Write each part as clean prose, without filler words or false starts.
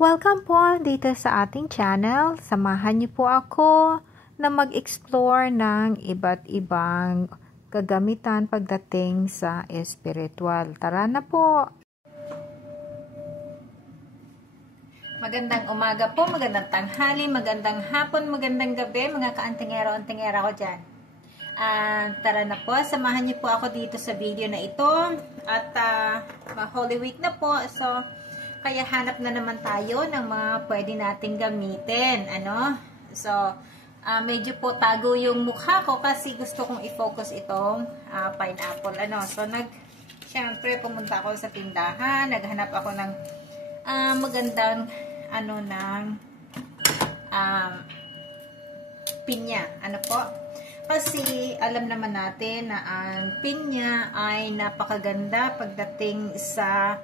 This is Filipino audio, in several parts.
Welcome po dito sa ating channel. Samahan niyo po ako na mag-explore ng iba't ibang kagamitan pagdating sa espiritual. Tara na po! Magandang umaga po, magandang tanghali, magandang hapon, magandang gabi, mga kaantingero-antingera ko dyan. Tara na po, samahan niyo po ako dito sa video na ito. At Holy Week na po, so kaya hanap na naman tayo ng mga pwede nating gamitin. So, medyo po tago yung mukha ko kasi gusto kong i-focus itong pineapple. So, syempre pumunta ako sa tindahan, naghanap ako ng magandang ng pinya. Kasi alam naman natin na ang pinya ay napakaganda pagdating sa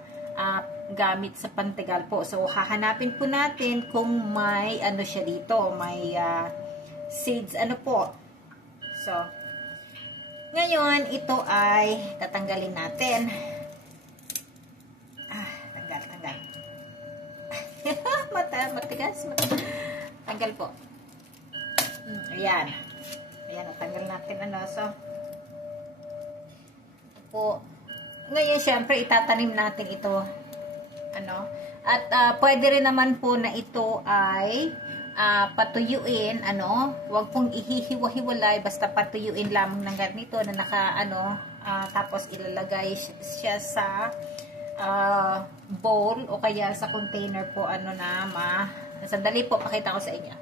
gamit sa pantigal po. So, hahanapin po natin kung may siya dito, may seeds, So, ngayon, ito ay tatanggalin natin. Tanggal. Matigas. Tanggal po. Ayan. Natanggal natin, So, po. Ngayon, syempre, itatanim natin ito. At pwede rin naman po na ito ay patuyuin, Huwag pong ihihiwa-hiwalay, basta patuyuin lamang ng ganito na tapos ilalagay siya sa bowl o kaya sa container po, sandali po, pakita ko sa inyo.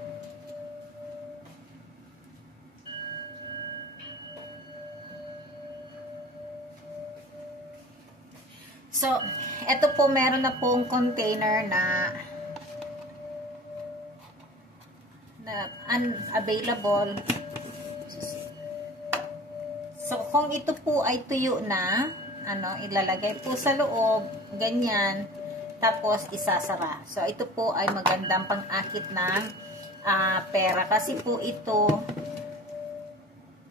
So, eto po, meron na pong container na unavailable. So, kung ito po ay tuyo na, ilalagay po sa loob, ganyan, tapos isasara. So, ito po ay magandang pang-akit ng pera kasi po ito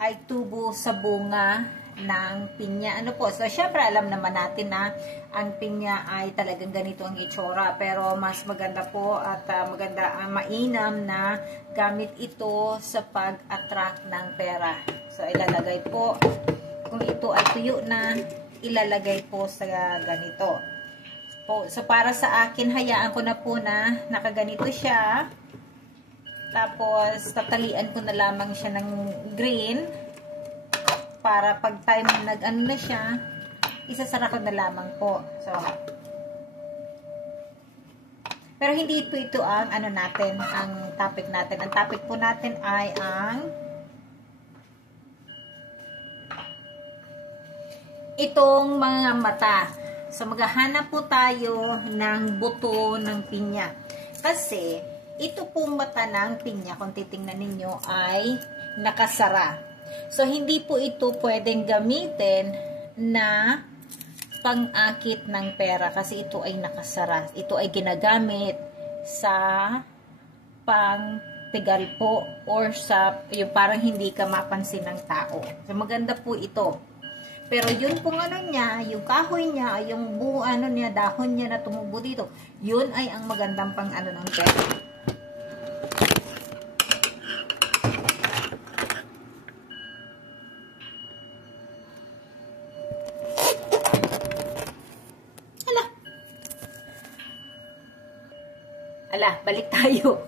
ay tubo sa bunga ng pinya. So, syempre, alam naman natin na ang pinya ay talagang ganito ang itsura. Pero, mas maganda po at mainam na gamit ito sa pag-attract ng pera. So, ilalagay po, kung ito ay tuyo na, ilalagay po sa ganito. So, para sa akin, hayaan ko na po na nakaganito siya. Tapos, tatalian ko na lamang siya ng green. Para pag time na siya, isasara ko na lamang po. So, pero hindi po ito ang natin, ang topic natin. Ang topic po natin ay itong mga mata. So, maghahanap po tayo ng buto ng pinya. Kasi, ito pong mata ng pinya, kung titingnan ninyo, ay nakasara. So, hindi po ito pwedeng gamitin na pang-akit ng pera kasi ito ay nakasara. Ito ay ginagamit sa pang-pigal po or sa yung parang hindi ka mapansin ng tao. So, maganda po ito. Pero yun pong niya, yung kahoy niya, yung dahon niya na tumubo dito, yun ay ang magandang pang ng pera. Balik tayo.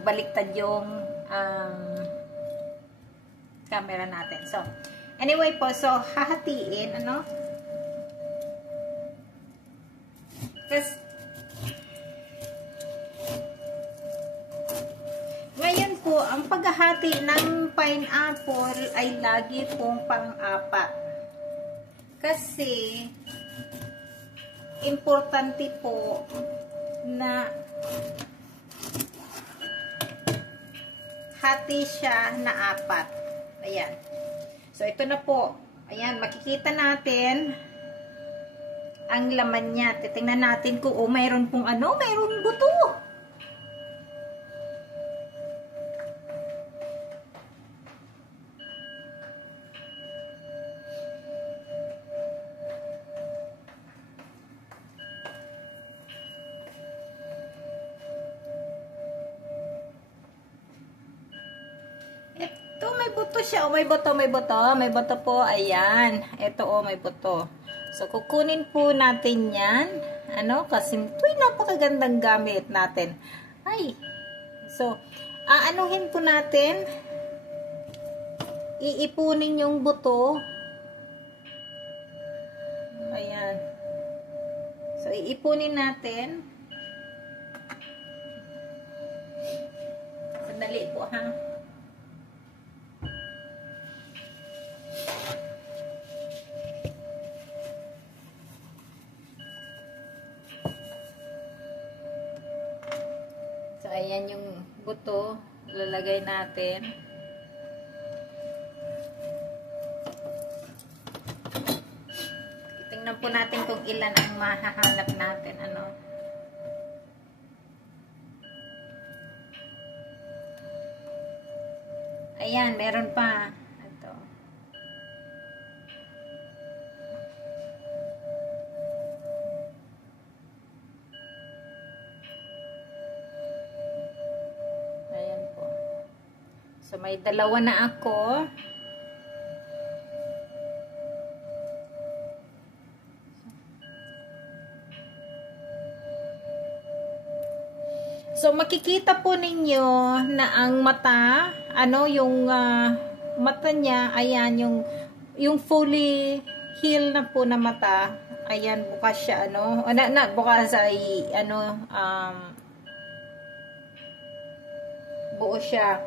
Baliktad yung camera natin. So, anyway po, so, hahatiin, Kasi, ngayon po, ang paghahati ng pineapple ay lagi pong pang-apat. Kasi, importante po na hati siya na 4. Ayan. So, ito na po. Ayan, makikita natin ang laman niya. Titingnan natin kung mayroon pong mayroon buto. siya. Oh, may buto, may buto. May buto po. Ayan. Ito, oh, may buto. So, kukunin po natin yan. Ano? Kasi ito'y napakagandang gamit natin. Ay. So, aanuhin po natin. Iipunin yung buto. Ayan. So, iipunin natin. Sandali po, ha? So, ayan yung buto. Lalagay natin. Tingnan po natin kung ilan ang mahahanap natin. Ano? Ayan, meron pa. Ito. Ayan po. So, may dalawa na ako. So, makikita po ninyo na ang mata, ano, yung mata niya, ayan, yung fully heal na po na mata, ayan, bukas siya, ano, bukas ay, ano, buo siya.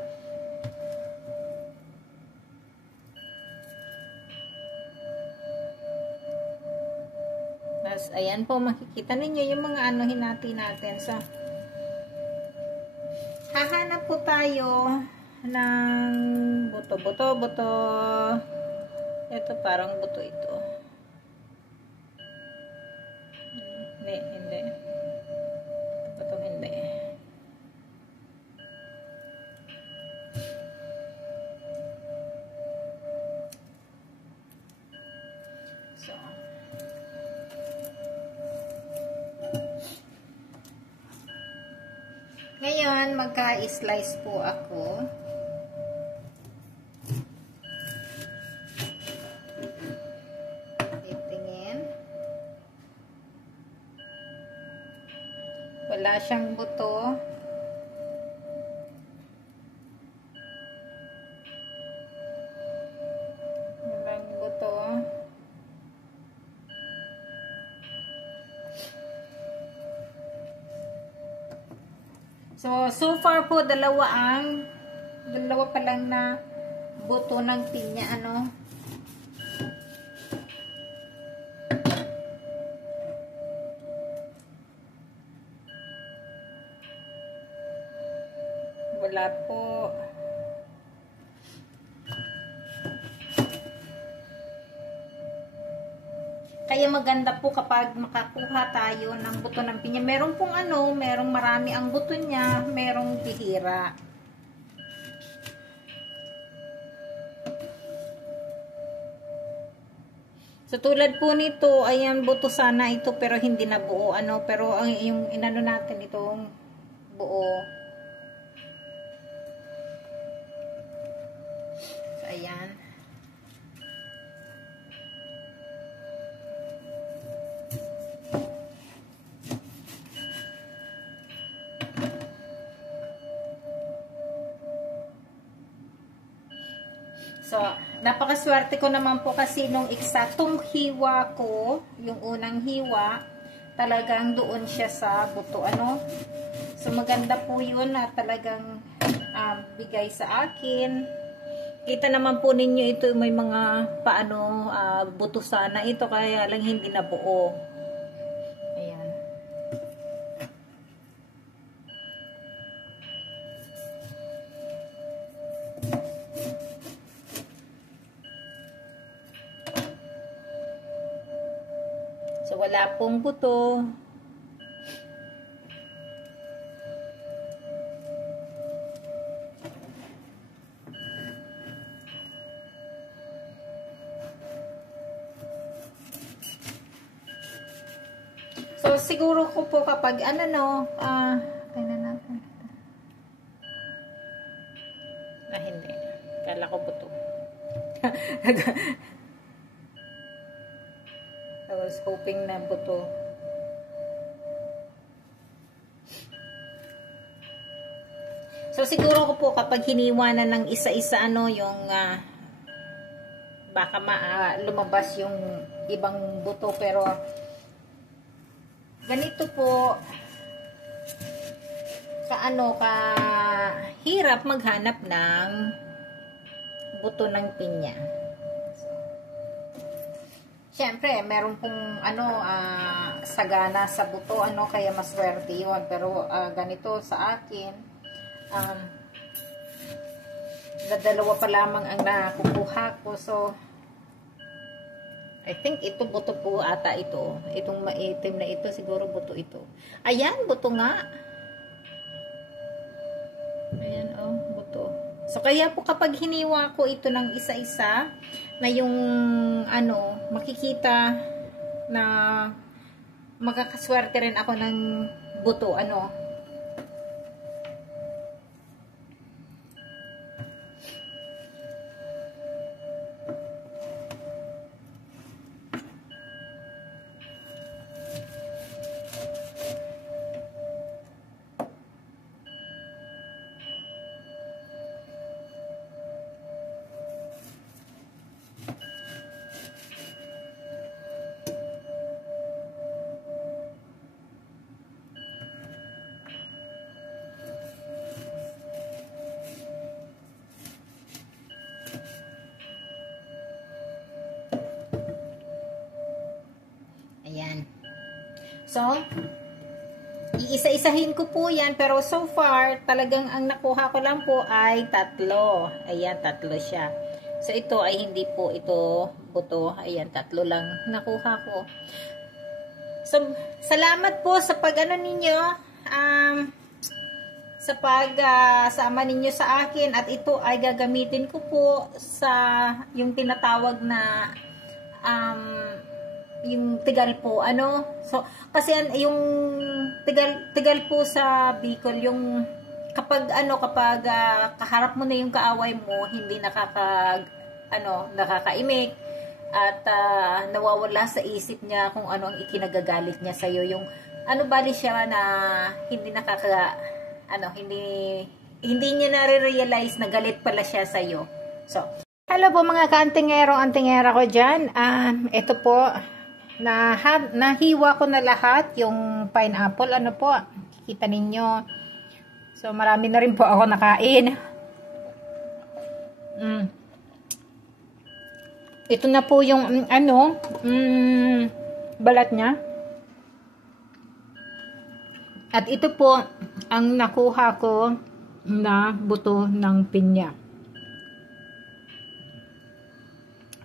Tapos, ayan po, makikita ninyo yung mga ano, hinati natin. So, hahanap po tayo ng buto. Ito parang buto ito. Hindi. Buto hindi. So, ngayon, magka-slice po ako. Titingin. Wala siyang buto. Walang buto. So far po, dalawa pa lang na buto ng pinya, ano. Wala po. Kaya maganda po kapag makakuha tayo ng buto ng pinya. Meron pong ano, merong marami ang buto niya, merong bihira. So tulad po nito, ayan, buto sana ito pero hindi na buo, ano, pero ang yung inano natin itong buo. So ayan. So, napakaswerte ko naman po kasi nung eksaktong hiwa ko, yung unang hiwa, talagang doon siya sa buto, ano. So, maganda po yun na talagang bigay sa akin. Kita naman po ninyo ito, may mga paano, buto sana ito, kaya lang hindi na buo. Ayan. So, wala pong buto. So, siguro ko po kapag, ano no, tingnan natin. Hindi. Kala ko buto. I was hoping na buto. So, siguro ko po kapag hiniwa na ng isa-isa, yung baka lumabas yung ibang buto. Pero, ganito po, hirap maghanap ng buto ng pinya. Siyempre, meron pong sagana sa buto, kaya maswerte yun. Pero ganito sa akin, dalawa pa lamang ang nakukuha ko. So, I think ito buto po ata ito. Itong maitim na ito, siguro buto ito. Ayan, buto nga. Ayan, buto. So, kaya po kapag hiniwa ko ito ng isa-isa, na yung, makikita na makakaswerte rin ako ng buto, Ayan. So, iisa-isahin ko po yan. Pero so far, talagang ang nakuha ko lang po ay 3. Ayan, 3 siya. So, ito ay hindi po ito buto. Ayan, 3 lang nakuha ko. So, salamat po sa ninyo. Sa sama ninyo sa akin. At ito ay gagamitin ko po sa yung tinatawag na yung tigal po, so, kasi yung tigal po sa Bicol, yung kapag kaharap mo na yung kaaway mo, hindi nakakaimik, at nawawala sa isip niya kung ano ang ikinagagalit niya sa'yo, yung bali siya na hindi hindi niya nare-realize na galit pala siya sa'yo. So, hello po mga kaantingero-antingera ko dyan. Ito po, nahiwa ko na lahat yung pineapple. Kikita ninyo. So, marami na rin po ako nakain. Ito na po yung, balat niya. At ito po, ang nakuha ko na buto ng pinya.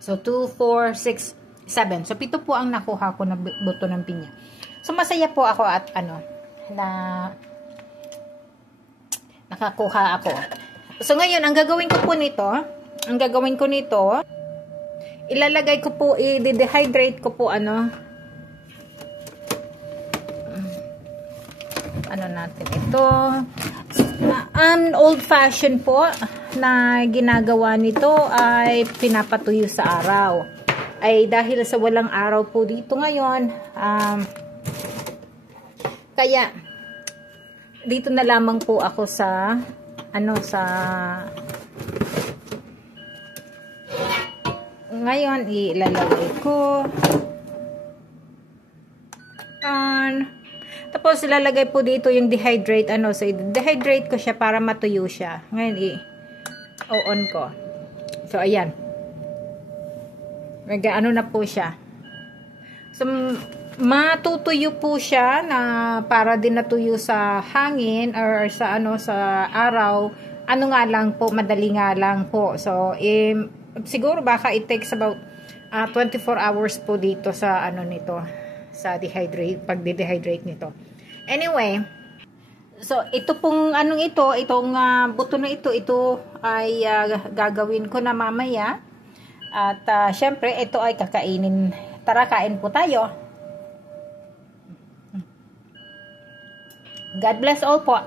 So, 2, 4, 6, 7. So, 7 po ang nakuha ko na buto ng pinya. So, masaya po ako at na nakakuha ako. So, ngayon, ang gagawin ko nito, ilalagay ko po, i-dehydrate ko po, natin ito. An old-fashioned po na ginagawa nito ay pinapatuyo sa araw. Ay dahil sa walang araw po dito ngayon, kaya dito na lamang po ako sa ngayon ilalagay ko tapos ilalagay po dito yung dehydrate so i-dehydrate ko siya para matuyo siya. Ngayon i-on ko. So ayan, na po siya. So, matutuyo po siya na para din natuyo sa hangin or sa sa araw. Nga lang po, madali nga lang po. So, siguro baka it takes about 24 hours po dito sa nito, sa pag-dehydrate nito. Anyway, so ito pong itong buto na ito ay gagawin ko na mamaya. At syempre, ito ay kakainin. Tara, kain po tayo. God bless all po.